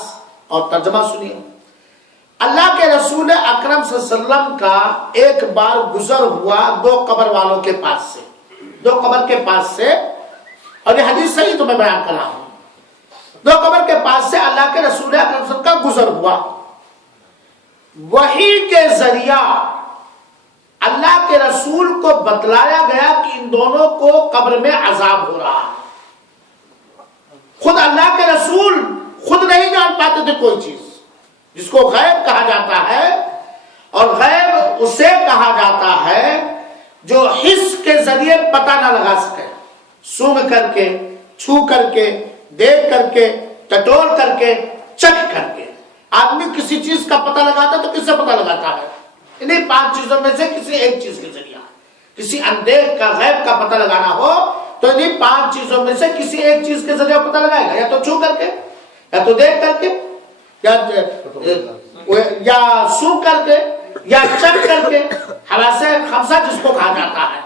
اور ترجمہ سنیے۔ اللہ کے رسول اکرم صلی اللہ علیہ وسلم کا ایک بار گزر ہوا دو قبر والوں کے پاس سے، دو قبر کے پاس سے، اور یہ حدیث صحیح تو میں بیان کر رہا ہوں، دو قبر کے پاس سے اللہ کے رسول اکرم صلی اللہ علیہ وسلم کا گزر ہوا، وحی کے ذریعہ اللہ کے رسول کو بتلایا گیا کہ ان دونوں کو قبر میں عذاب ہو رہا ہے۔ خود اللہ کے رسول خود نہیں جان پاتے تھے کوئی چیز، جس کو غیب کہا جاتا ہے، اور غیب اسے کہا جاتا ہے جو حس کے ذریعے پتہ نہ لگا سکے، سونگھ کر کے، چھو کر کے، دیکھ کر کے، ٹٹول کر کے، چکھ کر کے۔ آدمی کسی چیز کا پتہ لگاتا ہے تو کس سے پتہ لگاتا ہے؟ انہیں 5 چیزوں میں سے کسی ایک چیز کے ذریعہ۔ کسی اندیکھ کا غیب کا پتہ لگانا ہو تو انہیں 5 چیزوں میں سے کسی ایک چیز کے ذریعہ پتہ لگائے گا، یا تو چھو کر کے، یا تو دیکھ کر کے، یا سو کر کے، یا چکھ کر کے، حواس خمسہ جس کو کہا جاتا ہے۔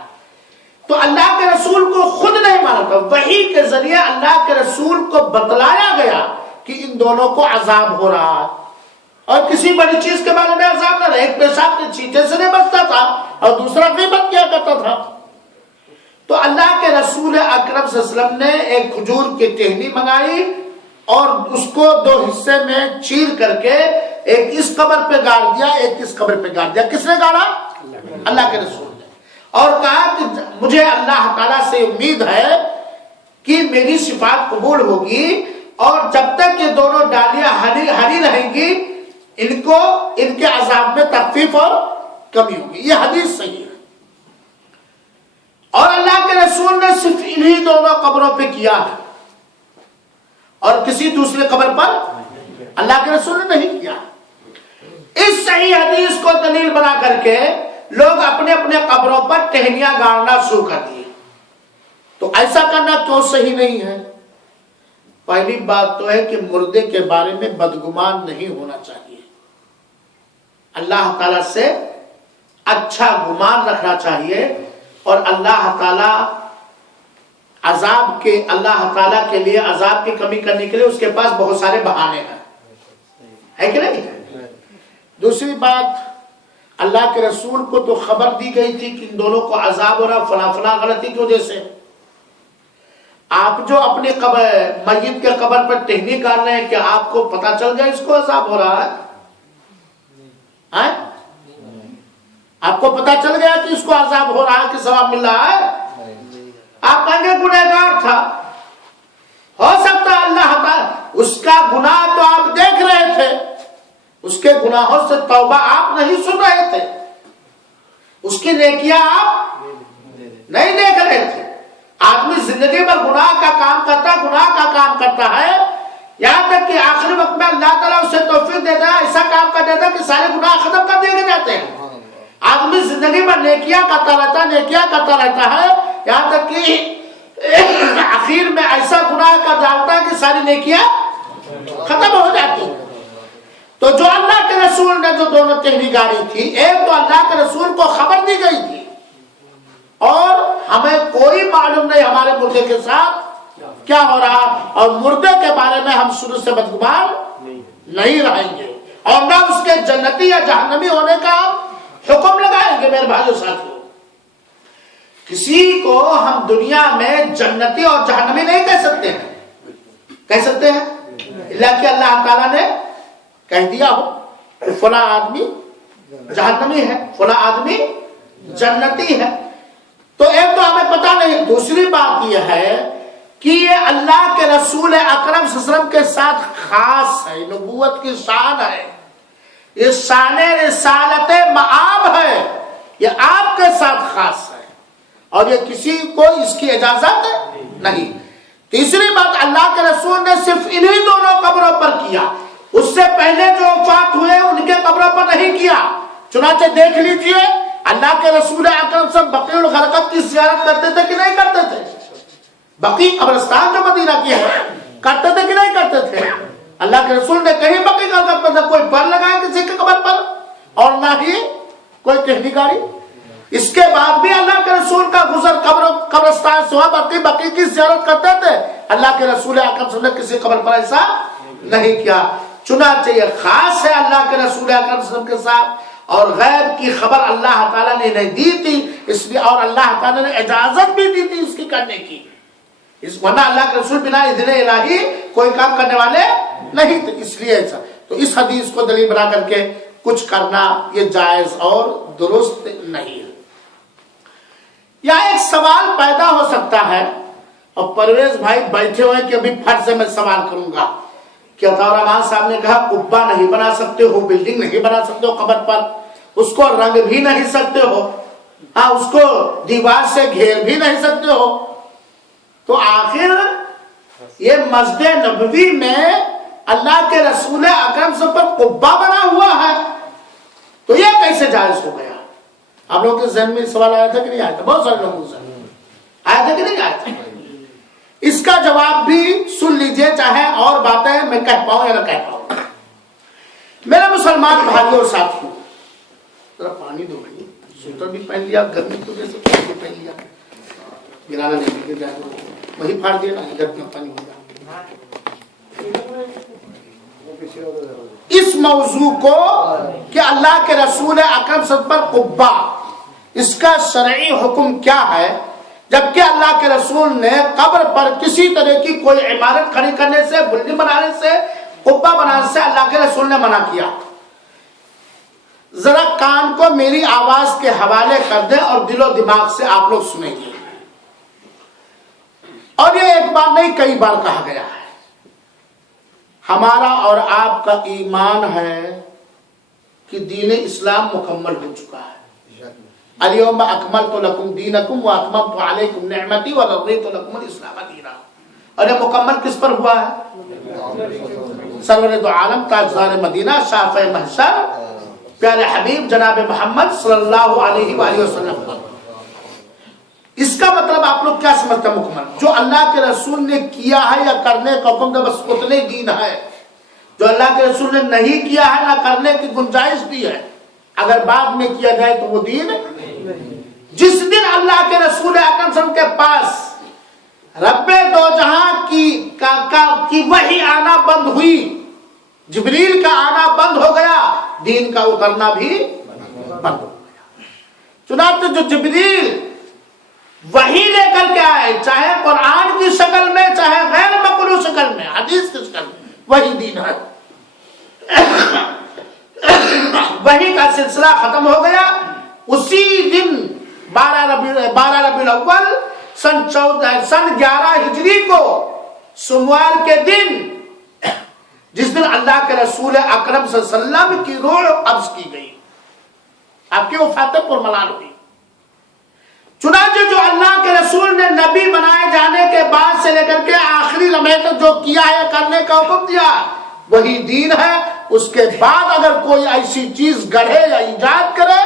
تو اللہ کے رسول کو خود نہیں معلوم تھا، وحی کے ذریعے اللہ کے رسول کو بتلایا گیا کہ ان دونوں کو عذاب ہو رہا ہے، اور کسی بڑی چیز کے بارے میں عذاب نہ رہے، ایک پیشاب کے چھینٹے سے نہیں بچتا تھا اور دوسرا غیبت کیا کرتا تھا۔ تو اللہ کے رسول اکرم صلی اللہ علیہ وسلم نے ایک کھجور کی ٹہنی منگائی اور اس کو 2 حصے میں چیر کر کے ایک اس قبر پہ گاڑ دیا، ایک اس قبر پہ گاڑ دیا۔ کس نے گاڑا؟ اللہ کے رسول نے، اور کہا کہ مجھے اللہ تعالیٰ سے امید ہے کہ میری صفات قبول ہوگی، اور جب تک یہ دونوں ڈالیاں ہری رہیں گی ان کے عذاب میں تخفیف اور کمی ہوگی. یہ حدیث صحیح ہے. اور اللہ کے رسول نے صرف انہی دونوں قبروں پہ کیا ہے، اور کسی دوسرے قبر پر اللہ کے رسول نے نہیں کیا. اس صحیح حدیث کو دلیل بنا کر کے لوگ اپنے اپنے قبروں پر ٹہنیاں گاڑنا شروع کر دیے. تو ایسا کرنا کیوں صحیح نہیں ہے؟ پہلی بات تو ہے کہ مردے کے بارے میں بدگمان نہیں ہونا چاہیے. اللہ تعالی سے اچھا گمان رکھنا چاہیے، اور اللہ تعالی کے لیے عذاب کی کمی کرنے کے لیے اس کے پاس بہت سارے بہانے ہیں، ہے کہ نہیں؟ دوسری بات، اللہ کے رسول کو تو خبر دی گئی تھی کہ ان دونوں کو عذاب ہو رہا فلاں فلاں غلطی کی وجہ سے. آپ جو اپنے میت کے قبر پر ٹہنی کر رہے ہیں، کہ آپ کو پتا چل گیا اس کو عذاب ہو رہا ہے؟ آپ کو پتا چل گیا کہ اس کو عذاب ہو رہا ہے کہ ثواب مل رہا ہے؟ آپ کہیں گے گنہگار تھا، ہو سکتا ہے اللہ تعالیٰ اس کا گناہ تو آپ دیکھ رہے تھے، اس کے گناہوں سے توبہ آپ نہیں سن رہے تھے، اس کی نیکیاں آپ نہیں دیکھ رہے تھے. آدمی زندگی میں گناہ کا کام کرتا ہے، یہاں تک کہ آخری وقت میں اللہ تعالیٰ اسے توفیق دیتا ہے، ایسا کام کر دیتا ہے کہ سارے گناہ ختم کر دیے جاتے ہیں. آدمی زندگی میں نیکیاں کرتا رہتا ہے، یہاں تک کہ آخر میں ایسا گناہ کر جاتا ہے کہ ساری نیکیاں ختم ہو جاتی ہیں. تو جو اللہ کے رسول نے جو دونوں ٹہنی گاڑی تھی، ایک تو اللہ کے رسول کو خبر دی گئی تھی، اور ہمیں کوئی معلوم نہیں ہمارے مردے کے ساتھ کیا ہو رہا، اور مردے کے بارے میں ہم شروع سے بدگمان نہیں رہیں گے، اور نہ اس کے جنتی یا جہنمی ہونے کا حکم لگائیں گے. میرے بھائیو ساتھیو، کسی کو ہم دنیا میں جنتی اور جہنمی نہیں کہہ سکتے ہیں اللہ کہ اللہ تعالیٰ نے کہہ دیا ہو فلاں آدمی جہنمی ہے، فلاں آدمی جنتی ہے. تو ایک تو ہمیں پتا نہیں. دوسری بات یہ ہے کہ یہ اللہ کے رسول اکرم صلی اللہ علیہ وسلم کے ساتھ خاص ہے، نبوت کی شان ہے، یہ شان رسالت معاب ہے، یہ آپ کے ساتھ خاص ہے، اور یہ کسی کو اس کی اجازت نہیں. تیسری بات، اللہ کے رسول نے صرف انہی دونوں قبروں پر کیا، اس سے پہلے جو وفات ہوئے ان کے قبروں پر نہیں کیا. چنانچہ دیکھ لیجئے اللہ کے رسول اکرم صلی اللہ علیہ وسلم بقیع الغرقد کی زیارت کرتے تھے کہ نہیں کرتے تھے؟ بقیع قبرستان جو مدینہ کی ہے کرتے تھے کہ نہیں کرتے تھے؟ اللہ کے رسول نے کہیں بقیع الغرقد پر نہ کوئی پر لگایا کسی کے قبر پر، اور نہ ہی کوئی ٹہنی گاڑی. اس کے بعد بھی اللہ کے رسول کا گزر قبرستان سے ہوا، بقیع کی زیارت کرتے تھے. اللہ کے رسول اکرم صلی اللہ علیہ وسلم نے کسی قبر پر ایسا نہیں کیا. چنانچہ یہ خاص ہے اللہ کے رسول اکرم صلی اللہ علیہ وسلم کے ساتھ، اور غیب کی خبر اللہ تعالیٰ نے انہیں دی تھی، اس لیے، اور اللہ تعالیٰ نے اجازت بھی دی تھی اس کی کرنے کی. ورنہ اللہ کے رسول بنا اذن الہی کوئی کام کرنے والے نہیں تھے. اس لیے ایسا. تو اس حدیث کو دلیل بنا کر کے کچھ کرنا یہ جائز اور درست نہیں ہے. یہاں ایک سوال پیدا ہو سکتا ہے، اور پرویز بھائی بیٹھے ہوئے کہ ابھی پھر سے میں سوال کروں گا کہ عطا الرحمان صاحب نے کہا قبہ نہیں بنا سکتے ہو، بلڈنگ نہیں بنا سکتے ہو قبر پر، اس کو رنگ بھی نہیں سکتے ہو، ہاں اس کو دیوار سے گھیر بھی نہیں سکتے ہو، تو آخر یہ مسجد نبوی میں اللہ کے رسول اکرم سے پر قبہ بنا ہوا ہے، تو یہ کیسے جائز ہو گیا؟ آپ لوگوں کے ذہن میں سوال آیا تھا کہ نہیں آیا تھا؟ بہت سارے لوگوں سے آیا تھا کہ نہیں آیا تھا؟ اس کا جواب بھی سن لیجئے، چاہے اور باتیں میں کہہ پاؤں یا نہ کہہ پاؤں. میرے مسلمان بھائیوں اور ساتھیوں، ذرا پانی دو بھائی. سوٹر بھی پہن لیا، گرمی کی وجہ سے پانی بھی پہن لیا، گرانا نہیں گر جائے گا، وہی پھاڑ دیا نا، ادھر میں پانی ہوگا. اس موضوع کو کہ اللہ کے رسول اکرم صلی اللہ علیہ وسلم پر قبہ، اس کا شرعی حکم کیا ہے، جبکہ اللہ کے رسول نے قبر پر کسی طرح کی کوئی عمارت کھڑی کرنے سے، بلڈنگ بنانے سے، قبہ بنانے سے اللہ کے رسول نے منع کیا. ذرا کان کو میری آواز کے حوالے کر دیں اور دل و دماغ سے آپ لوگ سنیں گے. اور یہ ایک بار نہیں کئی بار کہا گیا ہے. ہمارا اور آپ کا ایمان ہے کہ دین اسلام مکمل ہو چکا ہے. الیوم اکملت لکم دینکم واتممت علیکم نعمتی ورضیت لکم الاسلام دینا. اور یہ مکمل کس پر ہوا ہے؟ سرور دو عالم تاجدار مدینہ شافع محشر پیارے حبیب جناب محمد صلی اللہ علیہ وآلہ وسلم پر. اس کا مطلب آپ لوگ کیا سمجھتے ہیں مکمل؟ جو اللہ کے رسول نے کیا ہے یا کرنے کا حکم دے بس اتنے دین ہے. جو اللہ کے رسول نے نہیں کیا ہے نہ کرنے کی گنجائش بھی ہے، اگر بعد میں کیا جائے تو وہ دین. جس دن اللہ کے رسول اکرم صلی اللہ علیہ وسلم کے پاس رب دو جہاں کی وحی آنا بند ہوئی، جبریل کا آنا بند ہو گیا، دین کا اترنا بھی بند ہو گیا. چنانچہ جو جبریل وحی لے کر کے آئے، چاہے قرآن کی شکل میں چاہے غیر مقروء شکل میں، حدیث کی شکل میں، وہی دین ہے. وحی کا سلسلہ ختم ہو گیا. اسی دن 12 ربیع الاول سن 11 ہجری کو سوموار کے دن، جس دن اللہ کے رسول اکرم صلی اللہ علیہ وسلم کی روح قبض کی گئی، آپ کی وفات پرملال ہوئی. چنانچہ جو اللہ کے رسول نے نبی بنائے جانے کے بعد سے لے کر کے آخری لمحے تک جو کیا ہے کرنے کا حکم دیا وہی دین ہے. اس کے بعد اگر کوئی ایسی چیز گڑھے یا ایجاد کرے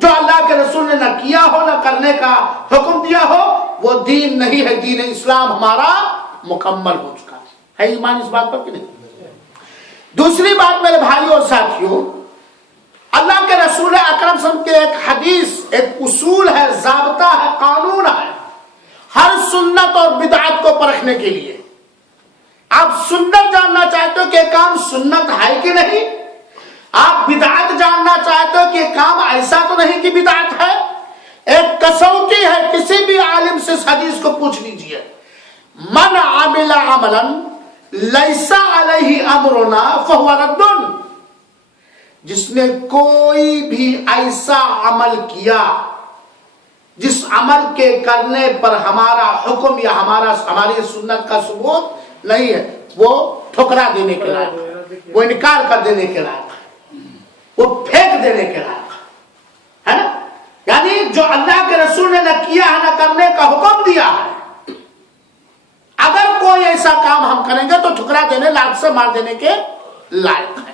جو اللہ کے رسول نے نہ کیا ہو نہ کرنے کا حکم دیا ہو، وہ دین نہیں ہے. دین اسلام ہمارا مکمل ہو چکا ہے. ایمان اس بات پر کہ نہیں؟ دوسری بات میرے بھائیوں اور ساتھیوں، اللہ کے رسول اکرم صلی اللہ علیہ وسلم کے ایک حدیث، ایک اصول ہے، ضابطہ ہے، قانون ہے ہر سنت اور بدعت کو پرکھنے کے لیے. آپ سنت جاننا چاہتے ہو کہ یہ کام سنت ہے کہ نہیں، آپ بدعت جاننا چاہتے ہو کہ یہ کام ایسا تو نہیں کہ بدعت ہے. ایک کسوٹی ہے، کسی بھی عالم سے اس حدیث کو پوچھ لیجئے. من عمل عملا لیس علیہ امرنا فہو رد. جس نے کوئی بھی ایسا عمل کیا جس عمل کے کرنے پر ہمارا حکم یا ہماری سنت کا ثبوت نہیں ہے، وہ ٹھکرا دینے کے لائق ہے، وہ انکار کر دینے کے لائق ہے، وہ پھینک دینے کے لائق ہے نا. یعنی جو اللہ کے رسول نے نہ کیا ہے نہ کرنے کا حکم دیا ہے، اگر کوئی ایسا کام ہم کریں گے تو ٹھکرا دینے، لات سے مار دینے کے لائق ہے.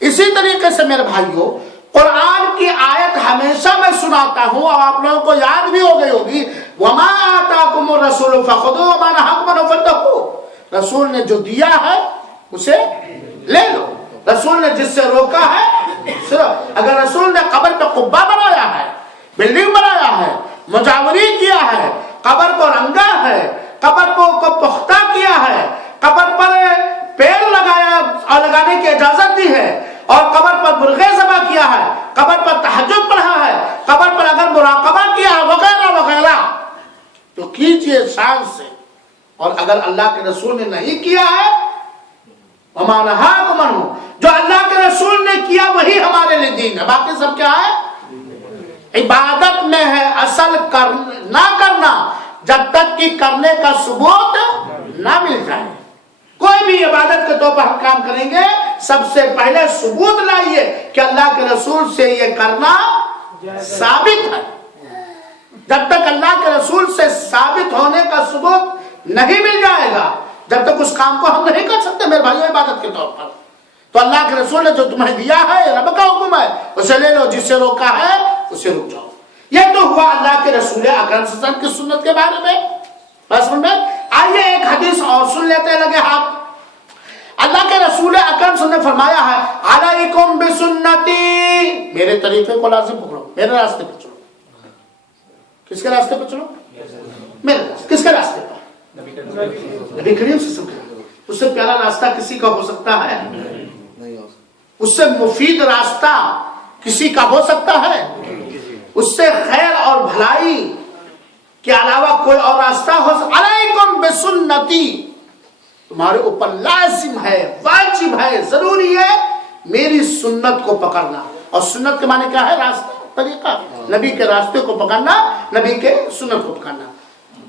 اسی طریقے سے میرے بھائیوں، قرآن کی آیت ہمیشہ میں سناتا ہوں اور آپ لوگوں کو یاد بھی ہو گئی ہوگی، وَمَا آتَاكُمُ الرَّسُولُ فَخُذُوهُ وَمَا نَهَاكُمْ عَنْهُ فَانْتَهُوا. رسول نے جو دیا ہے اسے لے لو. رسول نے جس سے روکا ہے، اگر رسول نے قبر پہ قبہ بنایا ہے، بلڈنگ بنایا ہے، مجاوری کیا ہے، قبر کو رنگا ہے، قبر کو پختہ کیا ہے، قبر پر پیڑ لگایا اور لگانے کی اجازت دی ہے، اور قبر پر مرغے ذبح کیا ہے، قبر پر تہجد پڑھا ہے، قبر پر اگر مراقبہ کیا ہے، وغیرہ وغیرہ، تو کیجئے شان سے. اور اگر اللہ کے رسول نے نہیں کیا ہے، وَمَا نَهَاكُمْ عَنْهُ، جو اللہ کے رسول نے کیا وہی ہمارے لیے دین ہے. باقی سب کیا ہے؟ عبادت میں ہے اصل نہ کرنا جب تک کہ کرنے کا ثبوت نہ مل جائے. کوئی بھی عبادت کے طور پر ہم کام کریں گے، سب سے پہلے ثبوت لائیے کہ اللہ کے رسول سے یہ کرنا ثابت ہے. جب تک اللہ کے رسول سے ثابت ہونے کا ثبوت نہیں مل جائے گا، جب تک اس کام کو ہم نہیں کر سکتے میرے بھائیوں عبادت کے طور پر. تو اللہ کے رسول نے جو تمہیں دیا ہے رب کا حکم ہے، اسے لے لو، جس سے روکا ہے اسے رک جاؤ. یہ تو ہوا اللہ کے رسول اکرم صلی اللہ علیہ وسلم کی سنت کے بارے میں. بس میں آئیے ایک حدیث اور سن لیتے لگے ہاتھ. اللہ کے رسول اکرم صلی اللہ علیہ وسلم نے فرمایا ہے، علیکم بسنتی، میرے طریقے کو لازم پکڑو، میرے راستے پہ چلو. کس کے راستے پہ چلو؟ میرے راستے. کس کے راستے پر؟ نبی کریم صلی اللہ علیہ وسلم. اس سے پیارا راستہ کسی کا ہو سکتا ہے؟ اس سے مفید راستہ کسی کا ہو سکتا ہے؟ اس سے خیر اور بھلائی کے علاوہ کوئی اور راستہ ہو سکتا؟ علیکم بسنتی، تمہارے اوپر لازم ہے، واجب ہے، ضروری ہے میری سنت کو پکڑنا. اور سنت کے معنی کیا ہے؟ راستہ، طریقہ. نبی کے راستے کو پکڑنا، نبی کے سنت کو پکڑنا.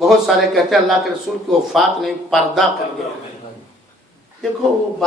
بہت سارے کہتے ہیں اللہ کے رسول کی وفات نہیں، پردہ کر گئے. دیکھو وہ